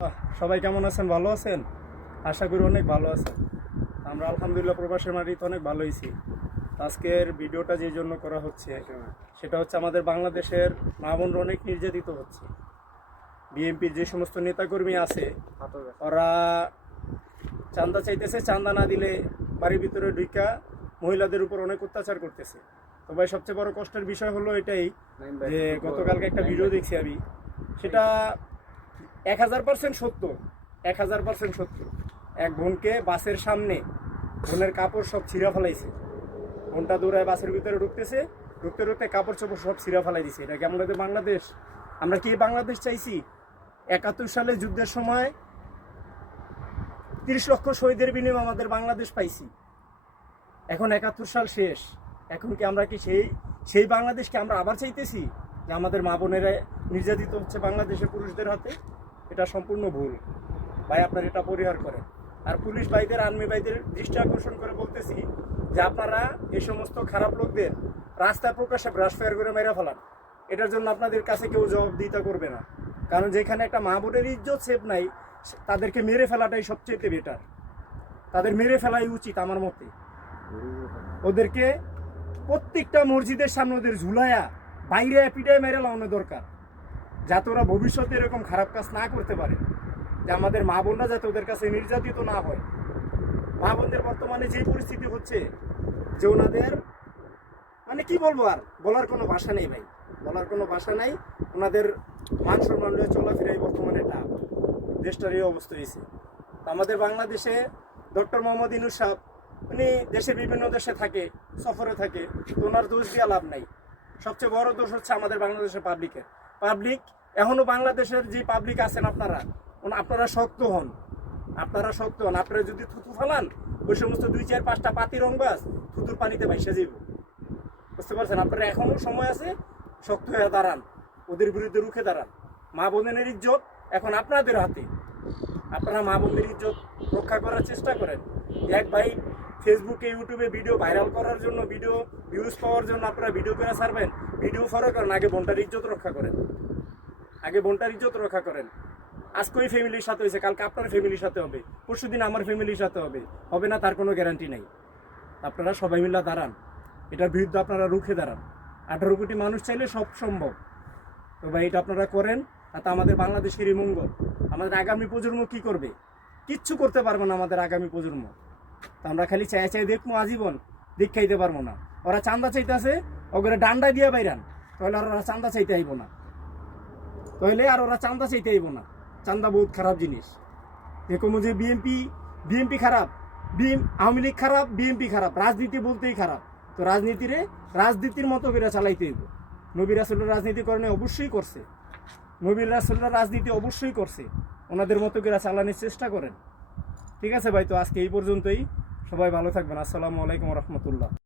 সবাই কেমন আছেন? ভালো আছেন? আশা করি অনেক ভালো আছেন। আমরা আলহামদুলিল্লাহ প্রবাসের মাটিতে অনেক ভালো হয়েছি। আজকের ভিডিওটা যে জন্য করা হচ্ছে সেটা হচ্ছে আমাদের বাংলাদেশের মা বোনরা অনেক নির্যাতিত হচ্ছে। বিএনপির যে সমস্ত নেতাকর্মী আছে ওরা চাঁদা চাইতেছে, চাঁদা না দিলে বাড়ির ভিতরে ঢুকা মহিলাদের উপর অনেক অত্যাচার করতেছে। তো ভাই সবচেয়ে বড় কষ্টের বিষয় হলো এটাই যে গতকালকে একটা ভিডিও দেখছি আমি, সেটা 1000% সত্য, 1000% সত্য। এক বোনকে বাসের সামনে বোনের কাপড় সব ছিঁড়া ফেলাইছে। বোনটা দৌড়ায় বাসের ভিতরে ঢুকতেছে, ঢুকতে ঢুকতে কাপড় চোপড় সব ছিঁড়া ফেলাই দিছে। এটা কি আমাদের বাংলাদেশ? আমরা কি বাংলাদেশ চাইছি? 71 সালে যুদ্ধের সময় 30 লক্ষ শহীদের বিনিময়ে আমাদের বাংলাদেশ পাইছি। এখন 71 সাল শেষ। এখন কি আমরা কি সেই বাংলাদেশকে আমরা আবার চাইতেছি যে আমাদের মা বোনেরা নির্যাতিত হচ্ছে বাংলাদেশের পুরুষদের হাতে? এটা সম্পূর্ণ ভুল ভাই, আপনার এটা পরিহার করেন। আর পুলিশ ভাইদের, আর্মি ভাইদের দৃষ্টি আকর্ষণ করে বলতেছি যে আপনারা এই সমস্ত খারাপ লোকদের রাস্তায় প্রকাশ্যে ব্রাশ ফায়ার করে মেরে ফেলান। এটার জন্য আপনাদের কাছে কেউ জবাবদিহিতা করবে না, কারণ যেখানে একটা মা বোনের ইজ্জত সেফ নাই তাদেরকে মেরে ফেলাটাই সবচেয়ে বেটার। তাদের মেরে ফেলাই উচিত আমার মতে। ওদেরকে প্রত্যেকটা মসজিদের সামনে ওদের ঝুলায়া বাইরে পিটায় মেরে লাগানো দরকার, যাতে ওরা ভবিষ্যতে এরকম খারাপ কাজ না করতে পারে, যে আমাদের মা বোনরা যাতে ওদের কাছে নির্যাতিত না হয়। মা বোনদের বর্তমানে যে পরিস্থিতি হচ্ছে যে ওনাদের মানে কি বলবো, আর বলার কোনো ভাষা নেই ভাই, বলার কোনো ভাষা নাই। ওনাদের মান সম্মান নিয়ে চলাফেরাই বর্তমানে এটা দেশটার এই অবস্থা হয়েছে। আমাদের বাংলাদেশে ডক্টর মোহাম্মদ ইউনূস সাহেব উনি দেশের বিভিন্ন দেশে থাকে, সফরে থাকে, তো ওনার দোষ দিয়ে লাভ নাই। সবচেয়ে বড় দোষ হচ্ছে আমাদের বাংলাদেশের পাবলিক এখনো বাংলাদেশের যে পাবলিক আছেন আপনারা শক্ত হন, আপনারা যদি থুতু ফালান ওই সমস্ত 2-4-5টা পাতি রংবাজ থুতুর পানিতে ভাইসা যাইব। বুঝতে পারছেন? আপনারা এখনো সময় আছে, শক্ত হয়ে দাঁড়ান, ওদের বিরুদ্ধে রুখে দাঁড়ান। মা বোনের ইজ্জত এখন আপনাদের হাতে, আপনারা মা বোনের ইজ্জত রক্ষা করার চেষ্টা করেন। এক ভাই ফেসবুকে ইউটিউবে ভিডিও ভাইরাল করার জন্য, ভিডিও ভিউজ পাওয়ার জন্য আপনারা ভিডিও করে ছাড়বেন, ভিডিও ফলো করেন। আগে বোনটার ইজ্জত রক্ষা করেন, আগে বোনটার ইজ্জত রক্ষা করেন। আজকে ওই ফ্যামিলির সাথে হয়েছে, কালকে আপনার ফ্যামিলির সাথে হবে, পরশুদিন আমার ফ্যামিলির সাথে হবে না তার কোনো গ্যারান্টি নেই। আপনারা সবাই মিলে দাঁড়ান, এটার বিরুদ্ধে আপনারা রুখে দাঁড়ান। 18 কোটি মানুষ চাইলে সব সম্ভব। তো ভাই এটা আপনারা করেন, তাতে আমাদের বাংলাদেশেরই মঙ্গল। আমাদের আগামী প্রজন্ম কি করবে? কিচ্ছু করতে পারবো না আমাদের আগামী প্রজন্ম। তো আমরা খালি চাই দেখবো আজীবন, দিক খাইতে পারবো না। ওরা চান্দা চাইতেছে, ওগুলো ডান্ডা দিয়ে বাইরান, তাহলে আর ওরা চান্দা চাইতে আইব না, চান্দা বহুত খারাপ জিনিস। দেখো যে বিএনপি খারাপ, আওয়ামী লীগ খারাপ, বিএনপি খারাপ, রাজনীতি বলতেই খারাপ। তো রাজনীতির মতো করে চালাইতে হইব। নবী রাসূলুল্লাহ রাজনীতি করেন, অবশ্যই করছে, নবী রাসূলুল্লাহ রাজনীতি অবশ্যই করছে, ওনাদের মতো করে চালানোর চেষ্টা করেন। ঠিক আছে ভাই, তো আজকে এই পর্যন্তই। সবাই ভালো থাকবেন। আসসালামু আলাইকুম রহমতুল্লাহ।